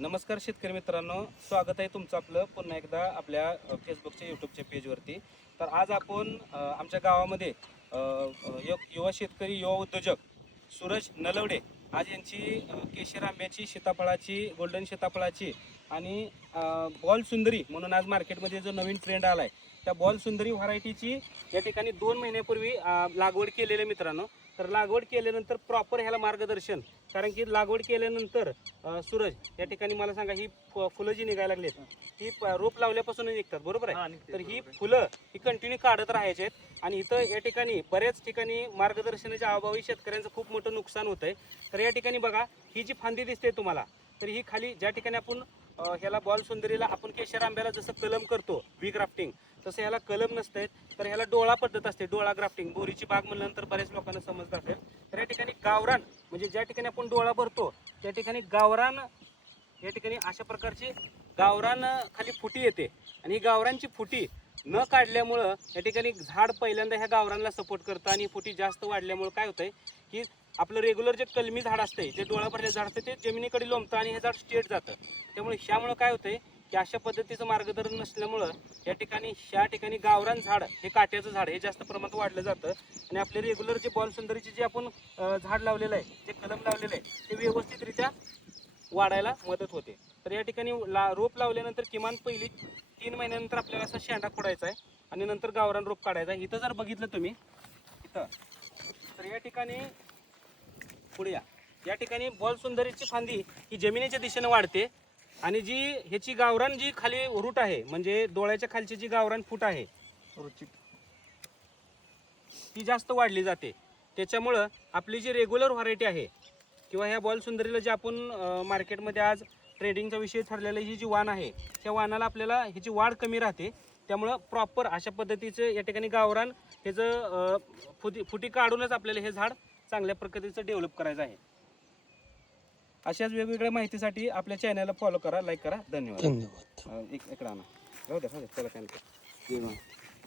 नमस्कार शेतकरी मित्रांनो, स्वागत आहे तुमचं आपलं पुन्हा एकदा आपल्या फेसबुकच्या यूट्यूबच्या पेजवरती. तर आज आपण आमच्या गावामध्ये युवा शेतकरी युवा उद्योजक सूरज नलवडे आज यांची केशर आंब्याची, सीताफळाची, गोल्डन सीताफळाची आणि बॉल सुंदरी म्हणून आज मार्केटमध्ये जो नवीन ट्रेंड आला आहे त्या बॉल सुंदरी व्हरायटीची या ठिकाणी 2 महिन्यापूर्वी लागवड केलेली मित्रांनो. तर लागवड केल्यानंतर प्रॉपर ह्याला मार्गदर्शन, कारण की लागवड केल्यानंतर सूरज या ठिकाणी मला सांगा, ही फुलं जी निघायला लागलीत ही रोप लावल्यापासून निघतात बरोबर आहे. तर ही फुलं ही कंटिन्यू काढत राहायचे आहेत आणि इथं या ठिकाणी बऱ्याच ठिकाणी मार्गदर्शनाच्या अभावी शेतकऱ्यांचं खूप मोठं नुकसान होत आहे. तर या ठिकाणी बघा, ही जी फांदी दिसते तुम्हाला, तर ही खाली ज्या ठिकाणी आपण ह्याला बॉल सुंदरीला आपण केशर आंब्याला जसं कलम करतो व्ही ग्राफ्टिंग, तसं ह्याला कलम नसतंय. तर ह्याला डोळा पद्धत असते, डोळा ग्राफ्टिंग. बोरीची बाग म्हणल्यानंतर बऱ्याच लोकांना समजत असेल. तर या ठिकाणी गावरान म्हणजे ज्या ठिकाणी आपण डोळा भरतो त्या ठिकाणी गावरान या ठिकाणी अशा प्रकारची गावरान खाली फुटी येते आणि ही गावरांची फुटी न काढल्यामुळं या ठिकाणी झाड पहिल्यांदा ह्या गावरांना सपोर्ट करतं आणि फुटी जास्त वाढल्यामुळं काय होतंय की आपलं रेग्युलर जे कलमी झाड असते, जे डोळा भरले झाड असते, ते जमिनीकडे लोंबतं आणि हे झाड स्ट्रेट जातं. त्यामुळे ह्यामुळं काय होतंय की अशा पद्धतीचं मार्गदर्शन नसल्यामुळं या ठिकाणी गावरान झाड हे काट्याचं झाड हे जास्त प्रमाणात वाढलं जातं आणि आपले रेग्युलर जे बॉल सुंदरीचे जे आपण झाड लावलेलं आहे, जे कलम लावलेलं आहे, ते व्यवस्थितरित्या वाढायला मदत होते. तर या ठिकाणी रोप लावल्यानंतर किमान पहिली 3 महिन्यानंतर आपल्याला असा शेंडा खोडायचा आहे आणि नंतर गावरान रोप काढायचा आहे. इथं जर बघितलं तुम्ही इथं, तर या ठिकाणी पुढे या ठिकाणी बॉल सुंदरीची फांदी ही जमिनीच्या दिशेने वाढते आणि जी ह्याची गावरान जी खाली रूट आहे, म्हणजे डोळ्याच्या खालची जी गावरान फूट आहे ती जास्त वाढली जाते. त्याच्यामुळं आपली जी रेग्युलर व्हरायटी आहे किंवा ह्या बॉल सुंदरीला जे आपण मार्केटमध्ये आज ट्रेडिंगचा विषय ठरलेला ही जी वाण आहे, त्या वाणाला आपल्याला ह्याची वाढ कमी राहते. त्यामुळं प्रॉपर अशा पद्धतीचं या ठिकाणी गावरान ह्याचं फुटी काढूनच आपल्याला हे झाड चांगल्या पद्धतीचं डेव्हलप करायचं आहे. अशाच वेगवेगळ्या माहितीसाठी आपल्या चॅनलला फॉलो करा, लाईक करा. धन्यवाद. इकडे आणा, राहू द्या चला, काय नाही,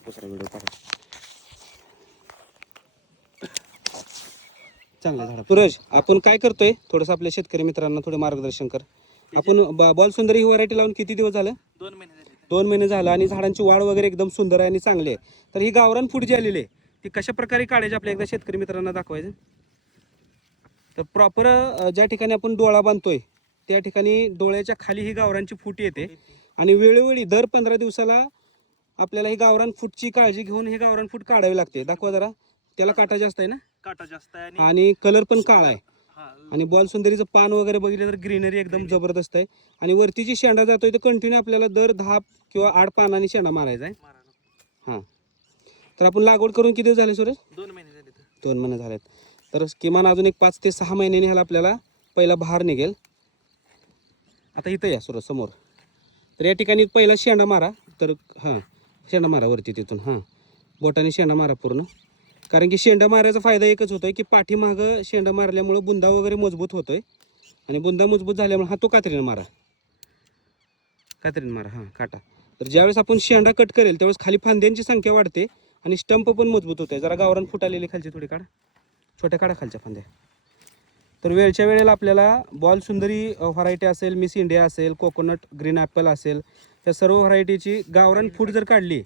दुसरा व्हिडिओ करा. चांगलं झाड. सूरज, आपण काय करतोय थोडंसं आपल्या शेतकरी मित्रांना थोडं मार्गदर्शन कर. आपण बॉल सुंदरी ही व्हरायटी लावून किती दिवस झालं? 2 महिने झाले. 2 महिने झालं आणि झाडांची वाढ वगैरे एकदम सुंदर आहे आणि चांगली आहे. तर ही गावरान फूट जी आलेली आहे ती कशा प्रकारे काढायची आपल्या एकदा शेतकरी मित्रांना दाखवायचं. तर प्रॉपर ज्या ठिकाणी आपण डोळा बांधतोय त्या ठिकाणी डोळ्याच्या खाली ही गावरांची फूट येते आणि वेळोवेळी दर 15 दिवसाला आपल्याला ही गावरान फूटची काळजी घेऊन ही गावरान फूट काढावी लागते. दाखवा जरा. त्याला काटा जास्त आहे ना, काटा जास्त आहे आणि कलर पण काळा आहे. आणि बॉल सुंदरीचं पान वगैरे बघितलं तर ग्रीनरी एकदम जबरदस्त आहे. आणि वरती जी शेंडा जातोय तर कंटिन्यू आपल्याला दर 10 किंवा 8 पानांनी शेंडा मारायचा आहे. हां, तर आपण लागवड करून किती दिवस झाले सूरज? 2 महिने झाले. 2 महिने झालेत. तर किमान अजून एक 5 ते 6 महिन्यांनी ह्याला आपल्याला पहिला बहार निघेल. आता इथं या सूरज समोर. तर या ठिकाणी पहिला शेंडा मारा. तर हां, शेंडा मारा वरती तिथून. हां, बोटाने शेंडा मारा पूर्ण. कारण की शेंडा मारायचा फायदा एकच होतोय की पाठीमागं शेंडा मारल्यामुळं बुंदा वगैरे मजबूत होतोय आणि बुंदा मजबूत झाल्यामुळे हा तो कात्रीने मारा, कात्रीने मारा. हां, काटा. तर ज्यावेळेस आपण शेंडा कट करेल त्यावेळेस खाली फांद्यांची संख्या वाढते आणि स्टंप पण मजबूत होते. जरा गावरान फुटालेली खालची थोडी काढा, छोट्या काढा खालच्या फांद्या. तर वेळच्या वेळेला आपल्याला बॉल सुंदरी व्हरायटी असेल, मिस इंडिया असेल, कोकोनट ग्रीन ॲपल असेल, या सर्व व्हरायटीची गावरान फूट जर काढली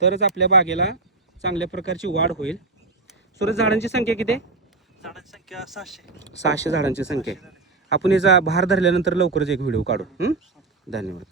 तरच आपल्या बागेला चांगल्या प्रकारची वाढ होईल. सूरज, झाडांची संख्या किती आहे? झाडांची संख्या 600. 600 झाडांची संख्या आहे. आपण याचा भार धरल्यानंतर लवकरच एक व्हिडिओ काढू. धन्यवाद.